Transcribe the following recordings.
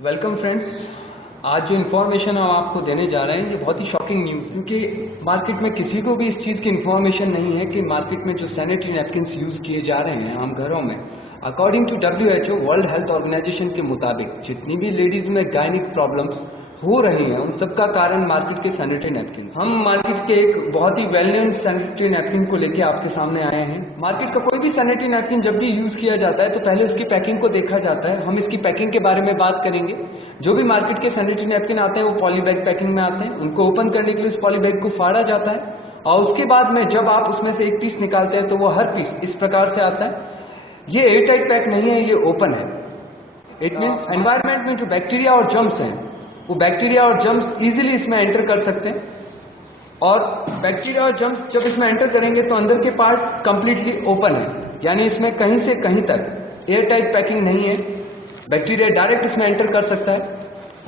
Welcome friends. आज जो information हम आपको देने जा रहे हैं ये बहुत ही शॉकिंग न्यूज़, क्योंकि मार्केट में किसी को भी इस चीज़ की इन्फॉर्मेशन नहीं है कि मार्केट में जो सैनिटरी नैपकिन्स यूज़ किए जा रहे हैं आम घरों में, according to WHO world health organisation के मुताबिक जितनी भी लेडीज में गायनिक प्रॉब्लम्स हो रही हैं उन सबका कारण मार्केट के सैनिटरी नैपकिन। हम मार्केट के एक बहुत ही वेल नोन सैनिटरी नैपकिन को लेके आपके सामने आए हैं। मार्केट का कोई भी सैनिटरी नैपकिन जब भी यूज किया जाता है तो पहले उसकी पैकिंग को देखा जाता है। हम इसकी पैकिंग के बारे में बात करेंगे। जो भी मार्केट के सैनिटरी नैपकिन आते हैं वो पॉली बैग पैकिंग में आते हैं। उनको ओपन करने के लिए उस पॉली बैग को फाड़ा जाता है और उसके बाद में जब आप उसमें से एक पीस निकालते हैं तो वो हर पीस इस प्रकार से आता है। ये एयरटाइट पैक नहीं है, ये ओपन है। इट मीन्स एनवायरमेंट में जो बैक्टीरिया और जर्म्स हैं वो बैक्टीरिया और जर्म्स इजीली इसमें एंटर कर सकते हैं, और बैक्टीरिया और जर्म्स जब इसमें एंटर करेंगे तो अंदर के पार्ट कंप्लीटली ओपन है, यानी इसमें कहीं से कहीं तक एयरटाइट पैकिंग नहीं है। बैक्टीरिया डायरेक्ट इसमें एंटर कर सकता है।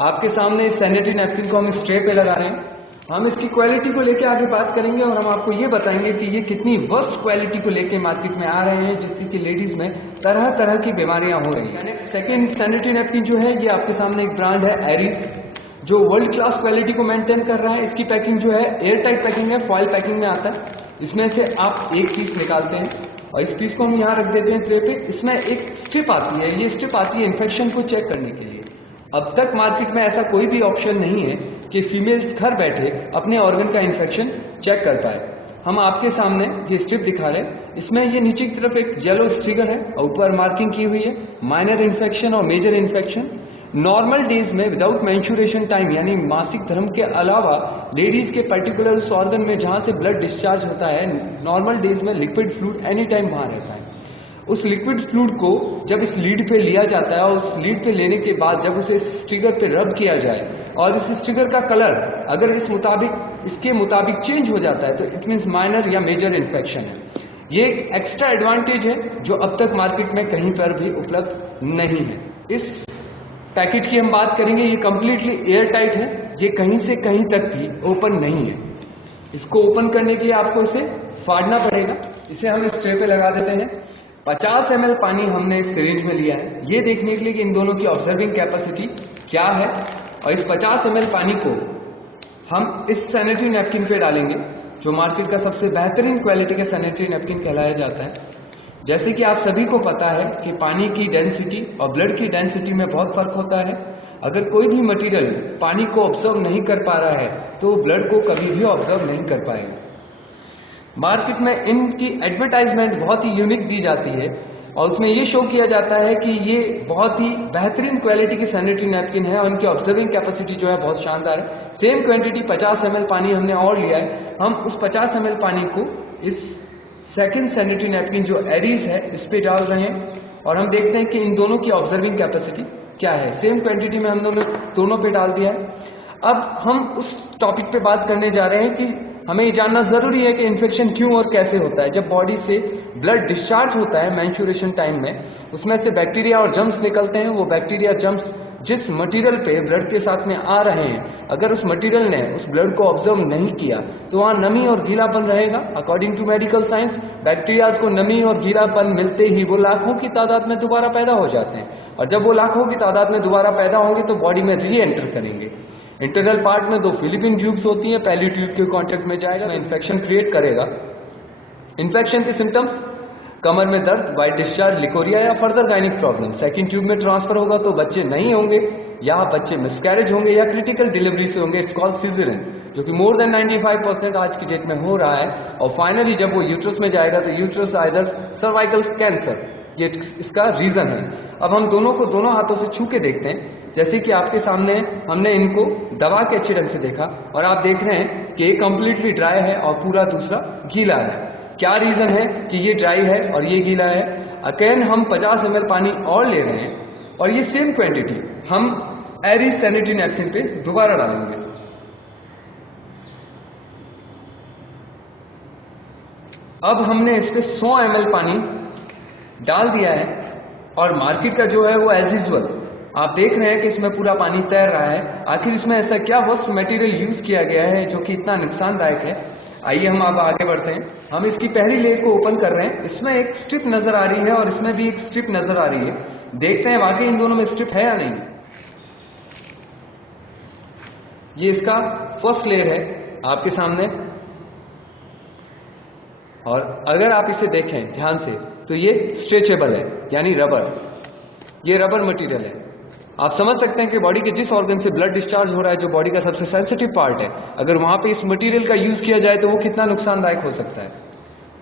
आपके सामने इस सैनिटरी नैपकिन को हम इस ट्रे पे लगा रहे हैं। हम इसकी क्वालिटी को लेकर आगे बात करेंगे और हम आपको ये बताएंगे कि ये कितनी वर्स्ट क्वालिटी को लेके मार्केट में आ रहे हैं, जिससे कि लेडीज में तरह तरह की बीमारियां हो रही हैं। सेकेंड सैनिटरी नैपकिन जो है ये आपके सामने एक ब्रांड है एरीज, जो वर्ल्ड क्लास क्वालिटी को मेंटेन कर रहा है। इसकी पैकिंग जो है एयर टाइट पैकिंग है, फॉइल पैकिंग में आता है। इसमें से आप एक पीस निकालते हैं और इस पीस को हम यहाँ रख देते हैं ट्रे पे। इसमें एक स्ट्रिप आती है, ये स्ट्रिप आती है इन्फेक्शन को चेक करने के लिए। अब तक मार्केट में ऐसा कोई भी ऑप्शन नहीं है कि फीमेल्स घर बैठे अपने ऑर्गन का इन्फेक्शन चेक कर पाए। हम आपके सामने ये स्ट्रिप दिखा रहे हैं। इसमें ये नीचे की तरफ एक येलो स्टिकर है और ऊपर मार्किंग की हुई है माइनर इन्फेक्शन और मेजर इन्फेक्शन। नॉर्मल डेज में विदाउट मेंस्ट्रुएशन टाइम यानी मासिक धर्म के अलावा लेडीज के पर्टिकुलर उस ऑर्गन में जहां से ब्लड डिस्चार्ज होता है, नॉर्मल डेज में लिक्विड फ्लूइड एनी टाइम वहां रहता है। उस लिक्विड फ्लूइड को जब इस लीड पे लिया जाता है और उस लीड पे लेने के बाद जब उसे स्टिकर पे रब किया जाए और इस स्टिकर का कलर अगर इसके मुताबिक चेंज हो जाता है तो इट मीन्स माइनर या मेजर इन्फेक्शन है। ये एक एक्स्ट्रा एडवांटेज है जो अब तक मार्केट में कहीं पर भी उपलब्ध नहीं है। इस पैकेट की हम बात करेंगे, ये कंप्लीटली एयर टाइट है, ये कहीं से कहीं तक भी ओपन नहीं है। इसको ओपन करने के लिए आपको इसे फाड़ना पड़ेगा। इसे हम इस ट्रे पे लगा देते हैं। 50 ml पानी हमने इस सिरिंज में लिया है, ये देखने के लिए कि इन दोनों की ऑब्जर्विंग कैपेसिटी क्या है। और इस 50 ml पानी को हम इस सैनिटरी नैपकिन पे डालेंगे, जो मार्केट का सबसे बेहतरीन क्वालिटी का सैनिटरी नैपकिन कहलाया जाता है। जैसे कि आप सभी को पता है कि पानी की डेंसिटी और ब्लड की डेंसिटी में बहुत फर्क होता है। अगर कोई भी मटेरियल पानी को ऑब्जर्व नहीं कर पा रहा है तो ब्लड को कभी भी ऑब्जर्व नहीं कर पाएगा। मार्केट में इनकी एडवर्टाइजमेंट बहुत ही यूनिक दी जाती है और उसमें ये शो किया जाता है कि ये बहुत ही बेहतरीन क्वालिटी की सैनिटरी नैपकिन है और इनकी ऑब्जर्विंग कैपेसिटी जो है बहुत शानदार है। सेम क्वांटिटी 50 ml पानी हमने और लिया है। हम उस 50 ml पानी को इस सेकेंड सैनिटरी नैपकिन जो एरीज है इस पे डाल रहे हैं और हम देखते हैं कि इन दोनों की ऑब्जर्विंग कैपेसिटी क्या है। सेम क्वांटिटी में हम दोनों पे डाल दिया है। अब हम उस टॉपिक पे बात करने जा रहे हैं कि हमें ये जानना जरूरी है कि इन्फेक्शन क्यों और कैसे होता है। जब बॉडी से ब्लड डिस्चार्ज होता है मेंस्ट्रुएशन टाइम में, उसमें से बैक्टीरिया और जर्म्स निकलते हैं। वो बैक्टीरिया जर्म्स जिस मटेरियल पे ब्लड के साथ में आ रहे हैं, अगर उस मटेरियल ने उस ब्लड को ऑब्जर्व नहीं किया तो वहां नमी और गीलापन रहेगा। According to medical science, bacterias को नमी और गीलापन मिलते ही वो लाखों की तादाद में दोबारा पैदा हो जाते हैं, और जब वो लाखों की तादाद में दोबारा पैदा होंगे तो बॉडी में री एंटर करेंगे। इंटरनल पार्ट में 2 फिलिपिन ट्यूब्स होती हैं, पहली ट्यूब के कांटेक्ट में जाएगा तो इन्फेक्शन क्रिएट करेगा। इन्फेक्शन के सिम्टम्स कमर में दर्द, वाइट डिस्चार्ज, लिकोरिया या further gynaec problem. Second tube में ट्रांसफर होगा तो बच्चे नहीं होंगे या बच्चे मिसकैरेज होंगे या क्रिटिकल डिलीवरी से होंगे, इट्स कॉल्ड सिजेरियन, जो कि मोर देन 95% आज की डेट में हो रहा है। और फाइनली जब वो यूट्रस में जाएगा तो यूट्रस आइदर सर्वाइकल कैंसर, ये इसका रीजन है। अब हम दोनों को दोनों हाथों से छू के देखते हैं। जैसे कि आपके सामने हमने इनको दबा के अच्छे ढंग से देखा और आप देख रहे हैं कि एक कंप्लीटली ड्राई है और पूरा दूसरा गीला है। क्या रीजन है कि ये ड्राई है और ये गीला है? अगेन हम 50 ml पानी और ले रहे हैं और ये सेम क्वांटिटी हम एरीज सैनिटरी नैपकिन पे दोबारा डालेंगे। अब हमने इस पे 100 ml पानी डाल दिया है और मार्केट का जो है वो एज यूजुअल आप देख रहे हैं कि इसमें पूरा पानी तैर रहा है। आखिर इसमें ऐसा क्या वर्स्ट मटेरियल यूज किया गया है जो कि इतना नुकसानदायक है? आइए हम अब आगे बढ़ते हैं। हम इसकी पहली लेयर को ओपन कर रहे हैं। इसमें एक स्ट्रिप नजर आ रही है और इसमें भी एक स्ट्रिप नजर आ रही है। देखते हैं वाकई इन दोनों में स्ट्रिप है या नहीं। ये इसका फर्स्ट लेयर है आपके सामने, और अगर आप इसे देखें ध्यान से तो ये स्ट्रेचेबल है, यानी रबर, ये रबर मटेरियल है। आप समझ सकते हैं कि बॉडी के जिस ऑर्गन से ब्लड डिस्चार्ज हो रहा है, जो बॉडी का सबसे सेंसिटिव पार्ट है, अगर वहां पे इस मटेरियल का यूज किया जाए तो वो कितना नुकसानदायक हो सकता है।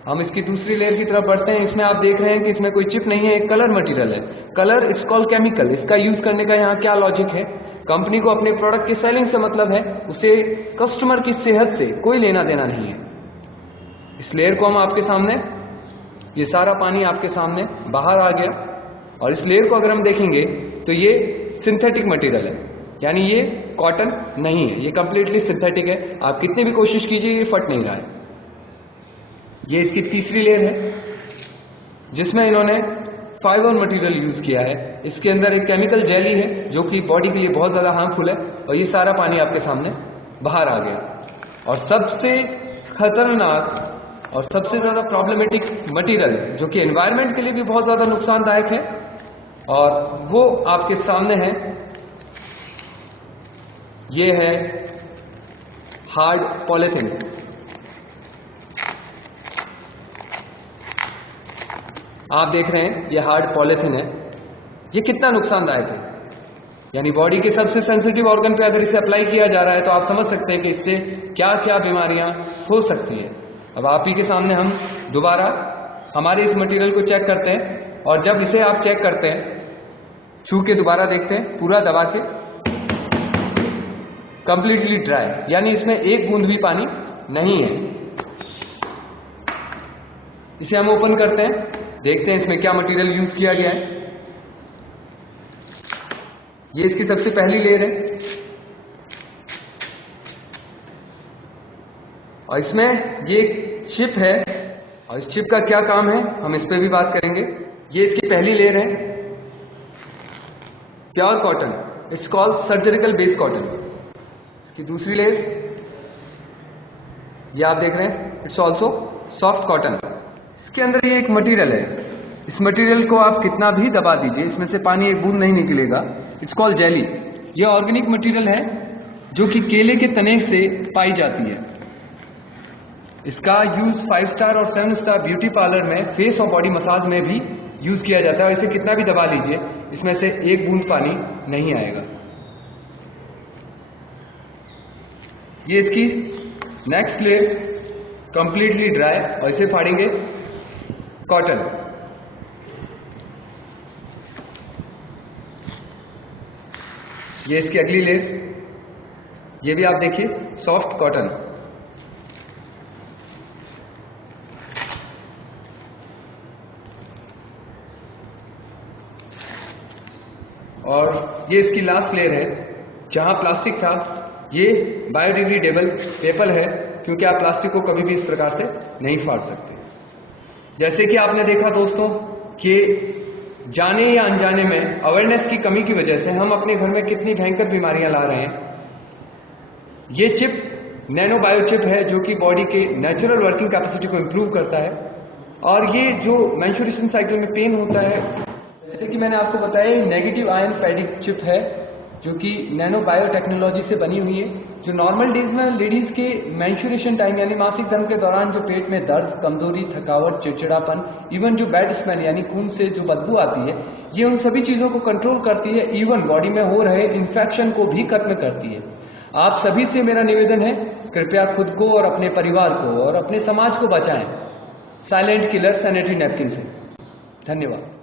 हम इसकी दूसरी लेयर की तरफ बढ़ते हैं। इसमें आप देख रहे हैं कि इसमें कोई चिप नहीं है, एक कलर मटेरियल है। Colour it's called chemical. इसका यूज करने का यहाँ क्या लॉजिक है? कंपनी को अपने प्रोडक्ट के सेलिंग से मतलब है, उसे कस्टमर की सेहत से कोई लेना देना नहीं है। इस लेयर को हम आपके सामने, ये सारा पानी आपके सामने बाहर आ गया, और इस लेयर को अगर हम देखेंगे तो ये सिंथेटिक मटेरियल है, यानी ये कॉटन नहीं है, ये कंप्लीटली सिंथेटिक है। आप कितनी भी कोशिश कीजिए ये फट नहीं रहा है। ये इसकी तीसरी लेयर है जिसमें इन्होंने फाइबर मटेरियल यूज किया है। इसके अंदर एक केमिकल जेली है जो कि बॉडी के लिए बहुत ज्यादा हार्मफुल है, और ये सारा पानी आपके सामने बाहर आ गया। और सबसे खतरनाक और सबसे ज्यादा प्रॉब्लमेटिक मटेरियल जो कि एनवायरनमेंट के लिए भी बहुत ज्यादा नुकसानदायक है, और वो आपके सामने है, ये है हार्ड पॉलीथिन। आप देख रहे हैं ये हार्ड पॉलीथिन है। ये कितना नुकसानदायक है, यानी बॉडी के सबसे सेंसिटिव ऑर्गन पे अगर इसे अप्लाई किया जा रहा है तो आप समझ सकते हैं कि इससे क्या क्या बीमारियां हो सकती है। अब आप ही के सामने हम दोबारा हमारे इस मटेरियल को चेक करते हैं, और जब इसे आप चेक करते हैं, छू के दोबारा देखते हैं, पूरा दबा के, कंप्लीटली ड्राई, यानी इसमें एक बूंद भी पानी नहीं है। इसे हम ओपन करते हैं, देखते हैं इसमें क्या मटेरियल यूज किया गया है। ये इसकी सबसे पहली लेयर है, और इसमें ये चिप है, और इस चिप का क्या काम है हम इस पे भी बात करेंगे। ये इसकी पहली लेयर है, pure cotton, it's called surgical base cotton. इसकी दूसरी लेयर, ये आप देख रहे हैं, इट्स ऑल्सो सॉफ्ट कॉटन। इसके अंदर ये एक मटेरियल है, इस मटेरियल को आप कितना भी दबा दीजिए, इसमें से पानी एक बूंद नहीं निकलेगा। It's called jelly. ये ऑर्गेनिक मटेरियल है जो कि केले के तने से पाई जाती है। इसका यूज 5 स्टार और 7 स्टार ब्यूटी पार्लर में फेस और बॉडी मसाज में भी यूज किया जाता है। और इसे कितना भी दबा लीजिए, इसमें से एक बूंद पानी नहीं आएगा। ये इसकी नेक्स्ट लेयर कंप्लीटली ड्राई, और इसे फाड़ेंगे कॉटन। ये इसकी अगली लेयर, ये भी आप देखिए सॉफ्ट कॉटन। और ये इसकी लास्ट लेयर है, जहां प्लास्टिक था ये बायोडिग्रेडेबल पेपर है, क्योंकि आप प्लास्टिक को कभी भी इस प्रकार से नहीं फाड़ सकते। जैसे कि आपने देखा दोस्तों कि जाने या अनजाने में अवेयरनेस की कमी की वजह से हम अपने घर में कितनी भयंकर बीमारियां ला रहे हैं। ये चिप नैनो बायो चिप है जो कि बॉडी के नेचुरल वर्किंग कैपेसिटी को इंप्रूव करता है। और ये जो मेंस्ट्रुएशन साइकिल में पेन होता है, जैसे कि मैंने आपको बताया, नेगेटिव आयन पैडिक चिप है जो कि नैनो बायो टेक्नोलॉजी से बनी हुई है, जो नॉर्मल डेज में लेडीज के मेंस्ट्रुएशन टाइम यानी मासिक धर्म के दौरान जो पेट में दर्द, कमजोरी, थकावट, चिड़चिड़ापन, इवन जो बैड स्मेल यानी खून से जो बदबू आती है, ये उन सभी चीजों को कंट्रोल करती है। इवन बॉडी में हो रहे इन्फेक्शन को भी खत्म करती है। आप सभी से मेरा निवेदन है, कृपया खुद को और अपने परिवार को और अपने समाज को बचाएं साइलेंट किलर सैनिटरी नैपकिन से। धन्यवाद।